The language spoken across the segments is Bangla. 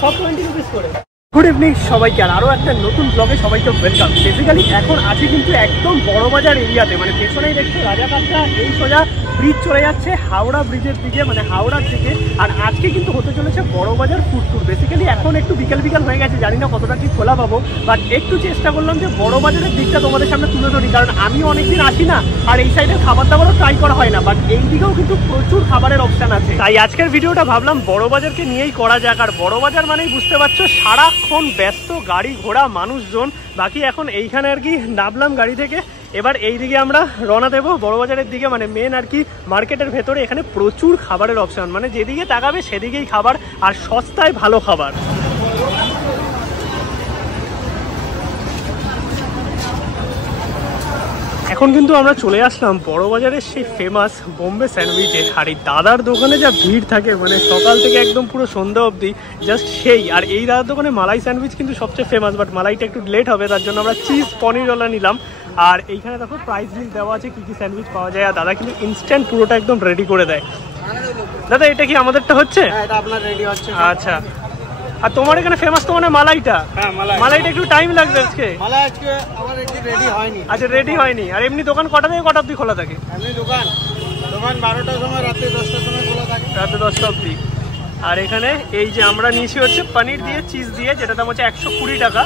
সব 20 রুপিস করে। গুড ইভিনিং সবাইকে, আর আরও একটা নতুন ব্লগে সবাইকে ওয়েলকাম। বেসিক্যালি এখন আছি কিন্তু একদম বড়বাজার এরিয়াতে, মানে পেছনেই দেখছো রাজাকাটরা, এই সোজা ব্রিজ চলে যাচ্ছে হাওড়া ব্রিজের দিকে, মানে হাওড়ার দিকে। আর আজকে কিন্তু হতে চলেছে বড়বাজার ফুড ট্যুর। বেসিক্যালি এখন একটু বিকেল বিকেল হয়ে গেছে, জানি না কতটা কি খোলা পাবো, বাট একটু চেষ্টা করলাম যে বড়বাজারের দিকটা তোমাদের সামনে তুলে ধরি, কারণ আমিও অনেকদিন আসি না আর এই সাইডের খাবার দাবারও ট্রাই করা হয় না, বাট এই দিকেও কিন্তু প্রচুর খাবারের অপশান আছে। তাই আজকের ভিডিওটা ভাবলাম বড়বাজারকে নিয়েই করা যাক। আর বড়বাজার মানেই বুঝতে পারছো সারাক্ষণ ব্যস্ত গাড়ি ঘোড়া মানুষজন। বাকি এখন এইখানে আর কি নামলাম গাড়ি থেকে, এবার এই দিকে আমরা রওনা দেবো বড়বাজারের দিকে, মানে মেন আর কি মার্কেটের ভেতরে। এখানে প্রচুর খাবারের অপশান, মানে যেদিকে তাকাবে সেদিকেই খাবার, আর সস্তায় ভালো খাবার। এখন কিন্তু আমরা চলে আসলাম বড়বাজারের সেই ফেমাস বোম্বে স্যান্ডউইচে। আর এই দাদার দোকানে যা ভিড় থাকে, মানে সকাল থেকে একদম পুরো সন্ধ্যা অবধি জাস্ট সেই। আর এই দাদার দোকানে মালাই স্যান্ডউইচ কিন্তু সবচেয়ে ফেমাস, বাট মালাইটা একটু লেট হবে, তার জন্য আমরা চিজ পনিরওয়ালা নিলাম। আর এইখানে দেখো প্রাইস বিল দেওয়া আছে, কী কী স্যান্ডউইচ পাওয়া যায়। আর দাদা কিন্তু ইনস্ট্যান্ট পুরোটা একদম রেডি করে দেয়। দাদা এটা কি আমাদেরটা হচ্ছে? এটা আপনার রেডি হচ্ছে। আচ্ছা, আর তোমার এখানে ফেমাস তো মানে মালাইটা? হ্যাঁ, মালাইটা একটু টাইম লাগবে আজকে। মালাই আজকে আমার রেডি হয়নি। আচ্ছা, রেডি হয়নি। আর এমনি দোকান কটা থেকে কটা অবধি খোলা থাকে? এমনি দোকান 12টার সময়, রাতে 10টার সময় খোলা থাকে। রাতে 10টা অবধি। আর এখানে এই যে আমরা নিয়েছি হচ্ছে পনির দিয়ে চিজ দিয়ে, যেটা দাম হচ্ছে 120 টাকা।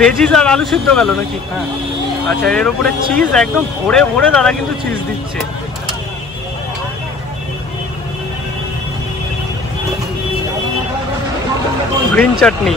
ভেজিস আর আলু সিদ্ধ গেল নাকি? হ্যাঁ। আচ্ছা, এর উপরে চিজ একদম ভরে ভরে দাদা কিন্তু চিজ দিচ্ছে। গ্রিন চাটনি,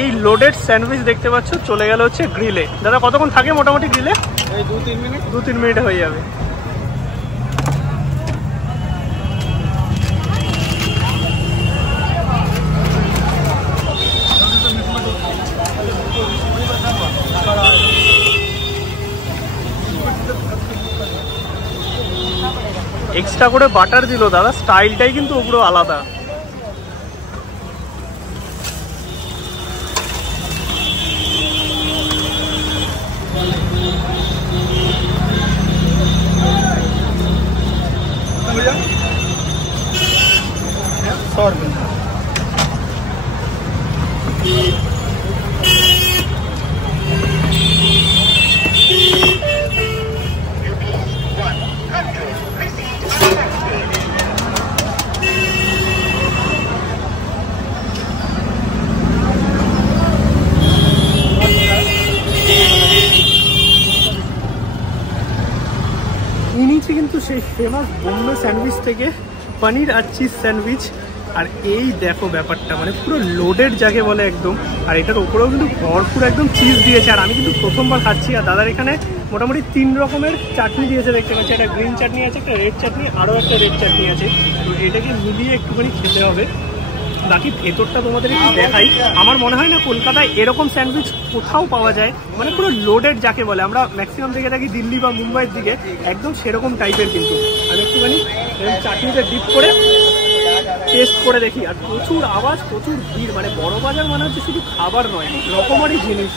এই লোডেড স্যান্ডউইচ দেখতে পাচ্ছ চলে গেল হচ্ছে গ্রিলে। দাদা কতক্ষণ থাকে মোটামুটি গ্রিলে? এই 2-3 মিনিট। 2-3 মিনিটে হয়ে যাবে। এক্সট্রা করে বাটার দিল দাদা, স্টাইলটাই কিন্তু পুরো আলাদা। নিচে কিন্তু সেই ফেমাস বোম্বে স্যান্ডউইচ থেকে পনির আর চিজ স্যান্ডউইচ। আর এই দেখো ব্যাপারটা, মানে পুরো লোডেড যাকে বলে একদম। আর এটার উপরেও কিন্তু ভরপুর একদম চিজ দিয়েছে। আর আমি কিন্তু প্রথমবার খাচ্ছি। আর দাদার এখানে মোটামুটি 3 রকমের চাটনি দিয়েছে দেখতে পাচ্ছি। একটা গ্রিন চাটনি আছে, একটা রেড চাটনি, আরও একটা রেড চাটনি আছে। তো এটাকে মিলিয়ে একটুখানি খেতে হবে। বাকি ভেতরটা তোমাদের একটু দেখাই। আমার মনে হয় না কলকাতায় এরকম স্যান্ডউইচ কোথাও পাওয়া যায়, মানে পুরো লোডেড যাকে বলে। আমরা ম্যাক্সিমাম দেখে থাকি দিল্লি বা মুম্বাইয়ের দিকে, একদম সেরকম টাইপের। কিন্তু আমি একটুখানি চাটনিতে ডিপ করে টেস্ট করে দেখি। আর প্রচুর আওয়াজ, প্রচুর ভিড়, মানে বড়বাজার মানে হচ্ছে শুধু খাবার নয়, রকমারি জিনিস।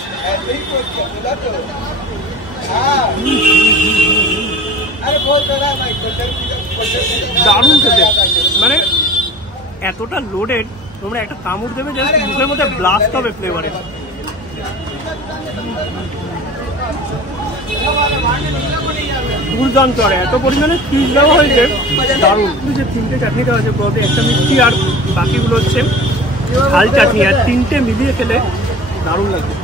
দারুণ খেতে, মানে এতটা লোডেড, তোমরা একটা কামড় দেবে যে মুখের মধ্যে ব্লাস্ট হবে ফ্লেভারে। দুর্দান্ত, আর এত পরিমাণে চিজ দেওয়া হয়েছে, দারুণ। যে 3টে চাটনি দেওয়া হয়েছে, প্রতি একটা মিষ্টি আর বাকিগুলো হচ্ছে ঝাল চাটনি। আর 3টে মিলিয়ে খেলে দারুণ লাগবে।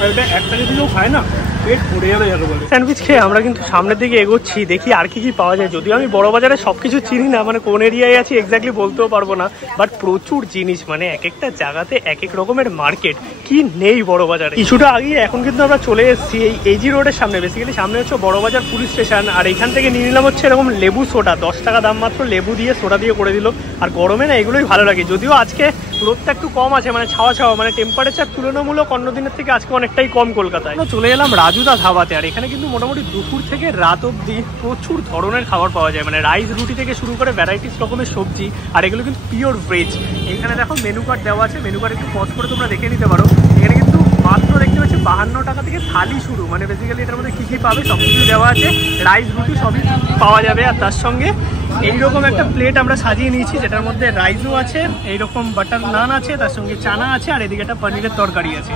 আর এটা একটা যদি কেউ খায় না পেট ভরে যাবে যাকে বলে। স্যান্ডউইচ খেয়ে আমরা কিন্তু সামনের দিকে এগোচ্ছি, দেখি আর কি কি পাওয়া যায়। যদিও আমি বড় বাজারে সবকিছু চিনি না, মানে কোন এরিয়ায় আছি এক্স্যাক্টলি বলতেও পারবো না, বাট প্রচুর জিনিস, মানে এক একটা জায়গাতে এক এক রকমের মার্কেট, কি নেই বড় বাজারে। কিছুটা আগে এখন কিন্তু আমরা চলে এসেছি এই এজি রোডের সামনে। বেসিক্যালি সামনে হচ্ছে বড় বাজার পুলিশ স্টেশন, আর এখান থেকে নিয়ে নিলাম হচ্ছে এরকম লেবু সোডা, 10 টাকা দাম মাত্র, লেবু দিয়ে সোডা দিয়ে করে দিল। আর গরমে না এগুলোই ভালো লাগে, যদিও আজকে রোদটা একটু কম আছে, মানে ছাওয়া ছাওয়া, মানে টেম্পারেচার তুলনামূলক অন্য দিনের থেকে আজকে অনেকটাই কম কলকাতায়। চলে এলাম রাজুদা ধাবাতে, আর এখানে কিন্তু মোটামুটি দুপুর থেকে রাত অবধি প্রচুর ধরনের খাবার পাওয়া যায়, মানে রাইস রুটি থেকে শুরু করে ভ্যারাইটিস রকমের সবজি, আর এগুলো কিন্তু পিওর ভেজ। এখানে দেখো মেনু কার্ড দেওয়া আছে, মেনু কার্ড একটু পজ করে তোমরা দেখে নিতে পারো। এখানে কিন্তু মাত্র দেখতে পাচ্ছি 52 টাকা থেকে থালি শুরু, মানে বেসিক্যালি এটার মধ্যে কী কী পাবে সব কিছু দেওয়া আছে, রাইস রুটি সবই পাওয়া যাবে। আর তার সঙ্গে এইরকম একটা প্লেট আমরা সাজিয়ে নিয়েছি, যেটার মধ্যে রাইসও আছে, এইরকম বাটার নান আছে, তার সঙ্গে চানা আছে, আর এদিকে একটা পনিরের তরকারি আছে।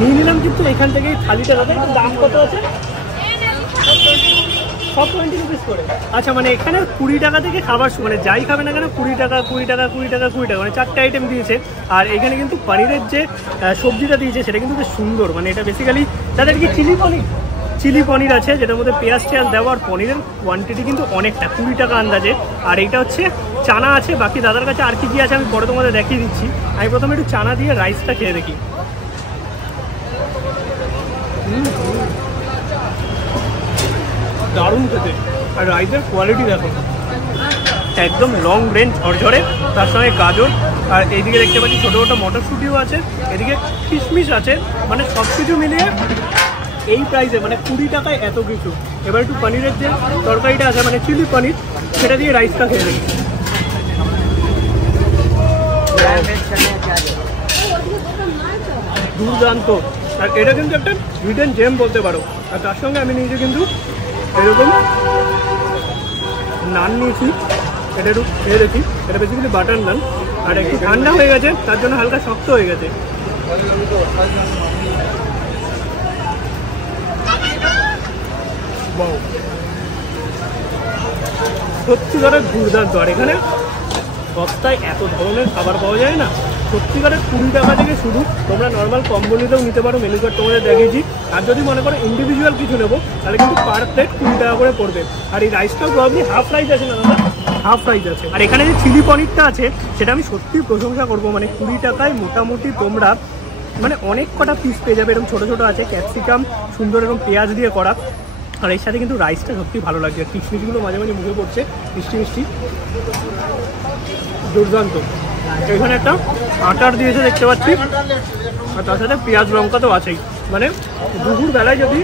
নিয়ে নিলাম কিন্তু এখান থেকে থালিটা, দাম কত আছে? সব 20 রুপিস করে। আচ্ছা, মানে এখানে 20 টাকা থেকে খাবার, মানে যাই খাবে না কেন 20 টাকা 20 টাকা 20 টাকা 20 টাকা, মানে 4টে আইটেম দিয়েছে। আর এখানে কিন্তু পনিরের যে সবজিটা দিয়েছে সেটা কিন্তু বেশ সুন্দর, মানে এটা বেসিক্যালি তাদের কি চিলি পনির আছে, যেটার মধ্যে পেঁয়াজ টেয়াজ দেওয়া, আর পনিরের কোয়ান্টিটি কিন্তু অনেকটা, 20 টাকা আন্দাজে। আর এইটা হচ্ছে চানা আছে, বাকি দাদার কাছে আর কি কি আছে আমি পরে তোমাদের দেখিয়ে দিচ্ছি। আমি প্রথমে একটু চানা দিয়ে রাইসটা খেয়ে দেখি। দারুণ খেতে, আর রাইসের কোয়ালিটি দেখো, একদম লং রেঞ্জ ঝরঝরে, তার সঙ্গে গাজর, আর এইদিকে দেখতে পাচ্ছি ছোটো ছোটো মটরশুঁটিও আছে, এদিকে কিশমিশ আছে, মানে সব কিছু মিলিয়ে এই প্রাইসে মানে 20 টাকায় এত কিছু। এবার একটু পনিরের যে তরকারিটা আছে, মানে চিলি পনির, সেটা দিয়ে রাইসটা খেয়ে দেখি। দুর্দান্ত, আর এটা কিন্তু একটা হিডেন জেম বলতে পারো। আর তার সঙ্গে আমি নিয়েছি কিন্তু এরকম নান নিয়েছি, এটা একটু খেয়ে দেখি। এটা বেসিক্যালি বাটার নান, আর একটু ঠান্ডা হয়ে গেছে তার জন্য হালকা শক্ত হয়ে গেছে। সত্যিকারের দুর্দান্ত, আর এখানে সস্তায় এত ধরনের খাবার পাওয়া যায় না, সত্যিকারের 20 টাকা থেকে শুরু। তোমরা নর্মাল কম্বো নিতেও নিতে পারো, মেনু কার্ড তোমাদের দেখিয়েছি। আর যদি মনে করো ইন্ডিভিজুয়াল কিছু নেবো তাহলে কিন্তু পার প্লেট 20 টাকা করে পড়বে। আর এই রাইসটাও প্রবলি হাফ রাইস আছে না দাদা, হাফ রাইস আছে। আর এখানে যে চিলি পনিরটা আছে সেটা আমি সত্যিই প্রশংসা করবো, মানে 20 টাকায় মোটামুটি তোমরা মানে অনেক কটা পিস পেয়ে যাবে, এরকম ছোটো ছোটো আছে, ক্যাপসিকাম সুন্দর এরকম পেঁয়াজ দিয়ে করা। আর এর সাথে কিন্তু রাইসটা সত্যি ভালো লাগছে, কিশমিশগুলো মাঝে মাঝে মুখে পড়ছে, মিষ্টি মিষ্টি, দুর্দান্ত। এখানে একটা আটার দিয়েছে দেখতে পাচ্ছি, আর তার সাথে পেঁয়াজ লঙ্কা তো আছেই। মানে দুপুর বেলায় যদি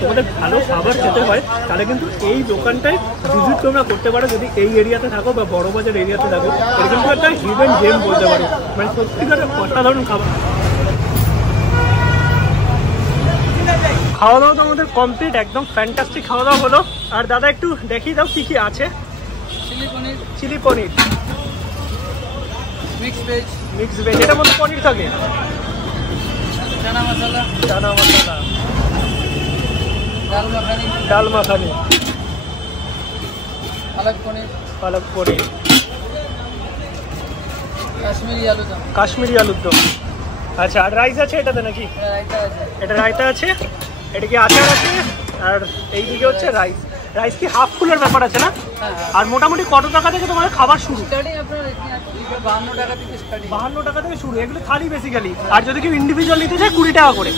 তোমাদের ভালো খাবার খেতে হয় তাহলে কিন্তু এই দোকানটায় ভিজিট তোমরা করতে পারো, যদি এই এরিয়াতে থাকো বা বড় বাজার এরিয়াতে থাকো। এটা কিন্তু একটা হিডেন জেম বলতে পারো, মানে সত্যিকার অসাধারণ খাবার। খাওয়া দাওয়া তো আমাদের কমপ্লিট, একদম ফ্যান্টাস্টিক খাওয়া দাওয়া হলো। আর দাদা একটু দেখিয়ে দাও কি কি আছে। চিলি পনির, মিক্স ভেজ, এটার মধ্যে পনির থাকে, চানা মশলা, ডাল মাখানি, পালক পনির, কাশ্মীরি আলুর দম। আচ্ছা, আর রাইস আছে এটাতে নাকি? এটা রায়তা আছে, এটা কি আচার আছে, আর এইদিকে হচ্ছে রাইস। রাইস কি হাফ ফুলের ব্যাপার আছে না? আর মোটামুটি কত টাকা থেকে তোমাদের খাবার শুরু? 52 টাকা থেকে শুরু, এগুলো থালি বেসিক্যালি। আর যদি কেউ ইন্ডিভিজুয়াল নিতে চায় 20 টাকা করে।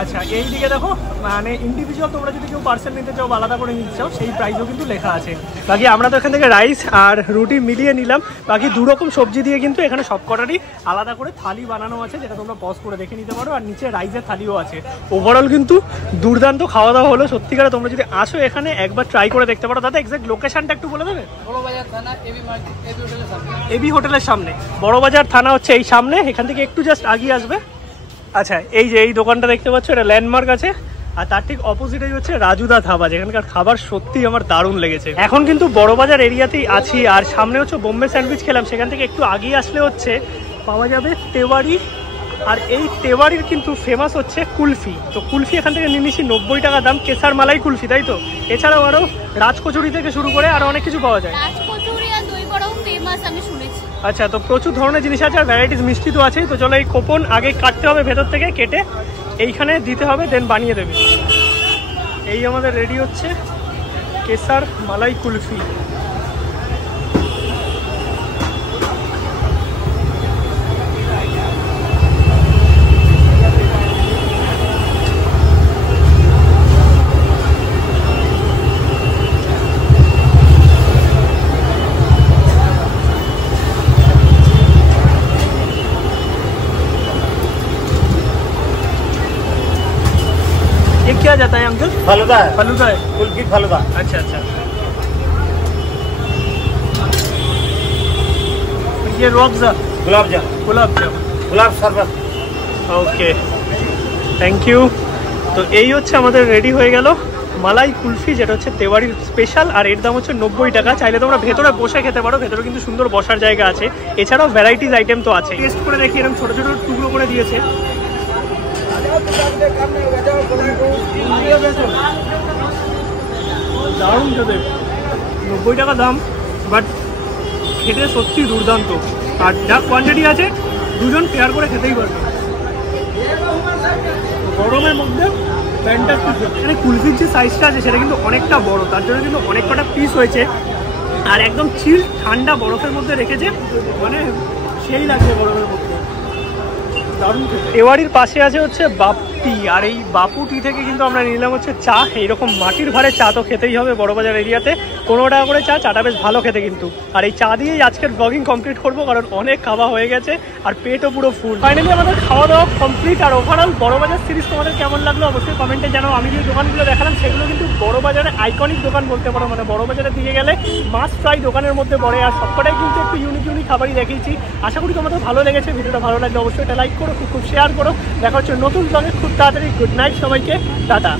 আচ্ছা, এইদিকে দেখো, মানে ইন্ডিভিজুয়াল তোমরা যদি কেউ পার্সেল নিতে চাও বা আলাদা করে নিতে চাও সেই প্রাইসও কিন্তু লেখা আছে। বাকি আমরা তো এখান থেকে রাইস আর রুটি মিলিয়ে নিলাম, বাকি 2 রকম সবজি দিয়ে কিন্তু এখানে সব কটারই আলাদা করে থালি বানানো আছে, যেটা তোমরা পজ করে দেখে নিতে পারো। আর নিচে রাইসের থালিও আছে। ওভারঅল কিন্তু দুর্দান্ত খাওয়া দাওয়া হলো সত্যিকারে। তোমরা যদি আসো এখানে একবার ট্রাই করে দেখতে পারো। দাদা এক্সাক্ট লোকেশনটা একটু বলে দেবে? এবি হোটেলের সামনে, বড় বাজার থানা হচ্ছে এই সামনে, এখান থেকে একটু জাস্ট আগিয়ে আসবে। আচ্ছা, এই যে এই দোকানটা দেখতে পাচ্ছ, এটা ল্যান্ডমার্ক আছে, আর তার ঠিক অপোজিটেই হচ্ছে রাজুদা ধাবা, যেখানকার খাবার সত্যি আমার দারুণ লেগেছে। এখন কিন্তু বড় বাজার এরিয়াতেই আছি, আর সামনে হচ্ছে বোম্বে স্যান্ডউইচ খেলাম, সেখান থেকে একটু আগিয়ে আসলে হচ্ছে পাওয়া যাবে তেওয়ারি আর এই তেওয়ারির কিন্তু ফেমাস হচ্ছে কুলফি। তো কুলফি এখান থেকে নিয়ে নিচ্ছি 90 টাকা দাম, কেসার মালাই কুলফি, তাই তো? এছাড়াও আরও রাজকচুরি থেকে শুরু করে আরও অনেক কিছু পাওয়া যায়। রাজকচুরি আর দই বড়াও ফেমাস আমি শুনেছি। আচ্ছা, তো প্রচুর ধরনের জিনিস আছে আর ভ্যারাইটিস মিষ্টি তো আছেই। তো চলো এই কোপন আগে কাটতে হবে, ভেতর থেকে কেটে এইখানে দিতে হবে, দেন বানিয়ে দেবে। এই আমাদের রেডি হচ্ছে কেসার মালাই কুলফি। ये क्या जाता है अंकल? फालूदा है, फालूदा है। कुल्फी फालूदा। अच्छा अच्छा। ये रूअफ़ज़ा, गुलाब जामुन, गुलाब जामुन, गुलाब शरबत। ওকে, থ্যাংক ইউ। তো এই হচ্ছে আমাদের রেডি হয়ে গেল মালাই কুলফি, যেটা হচ্ছে তেওয়ারির স্পেশাল, আর এর দাম হচ্ছে 90 টাকা। চাইলে তোমরা ভেতরে বসে খেতে পারো, ভেতরে কিন্তু সুন্দর বসার জায়গা আছে। এছাড়াও ভ্যারাইটিস আইটেম তো আছে। টেস্ট করে দেখি, এরকম ছোটো ছোটো টুকরো করে দিয়েছে। দারুণ খেতে, 90 টাকা দাম, বাট খেতে সত্যি দুর্দান্ত। আর যা কোয়ান্টিটি আছে দুজন শেয়ার করে খেতেই পারবে। গরমের মধ্যে ফ্যান্টাস্টিক। এখানে কুলফির যে সাইজটা আছে সেটা কিন্তু অনেকটা বড়, তার জন্য কিন্তু অনেক কটা পিস হয়েছে। আর একদম চিল ঠান্ডা বরফের মধ্যে রেখেছে, মানে সেই লাগছে গরমের মধ্যে, দারুণ খেতে। তেওয়ারির পাশে আছে হচ্ছে বাপুটি, আর এই বাপুটি থেকে কিন্তু আমরা নিলাম হচ্ছে চা। এইরকম মাটির ভাড়ে চা তো খেতেই হবে বড়বাজার এরিয়াতে, 15 টাকা করে চা। চাটা বেশ ভালো খেতে কিন্তু। আর এই চা দিয়েই আজকের ব্লগিং কমপ্লিট করবো, কারণ অনেক খাওয়া হয়ে গেছে আর পেটও পুরো ফুল। ফাইনালি আমাদের খাওয়া দাওয়া কমপ্লিট। আর ওভারঅল বড়বাজার সিরিজ তোমাদের কেমন লাগলো অবশ্যই কমেন্টে জানাও। আমি যে দোকানগুলো দেখালাম সেগুলো কিন্তু বড়বাজারে আইকনিক দোকান বলতে পারো, মানে বড়বাজারের দিকে গেলে মাস্ট ট্রাই দোকানের মধ্যে পড়ে। আর সবকটাই কিন্তু একটু ইউনিক খাবারই দেখিয়েছি। আশা করি তোমাদের ভালো লেগেছে। ভিডিওটা ভালো লাগলে অবশ্যই এটা লাইক করো, খুব শেয়ার করো। দেখা হচ্ছে নতুন ব্লগে খুব তাড়াতাড়ি। গুড নাইট সবাইকে, টাটা।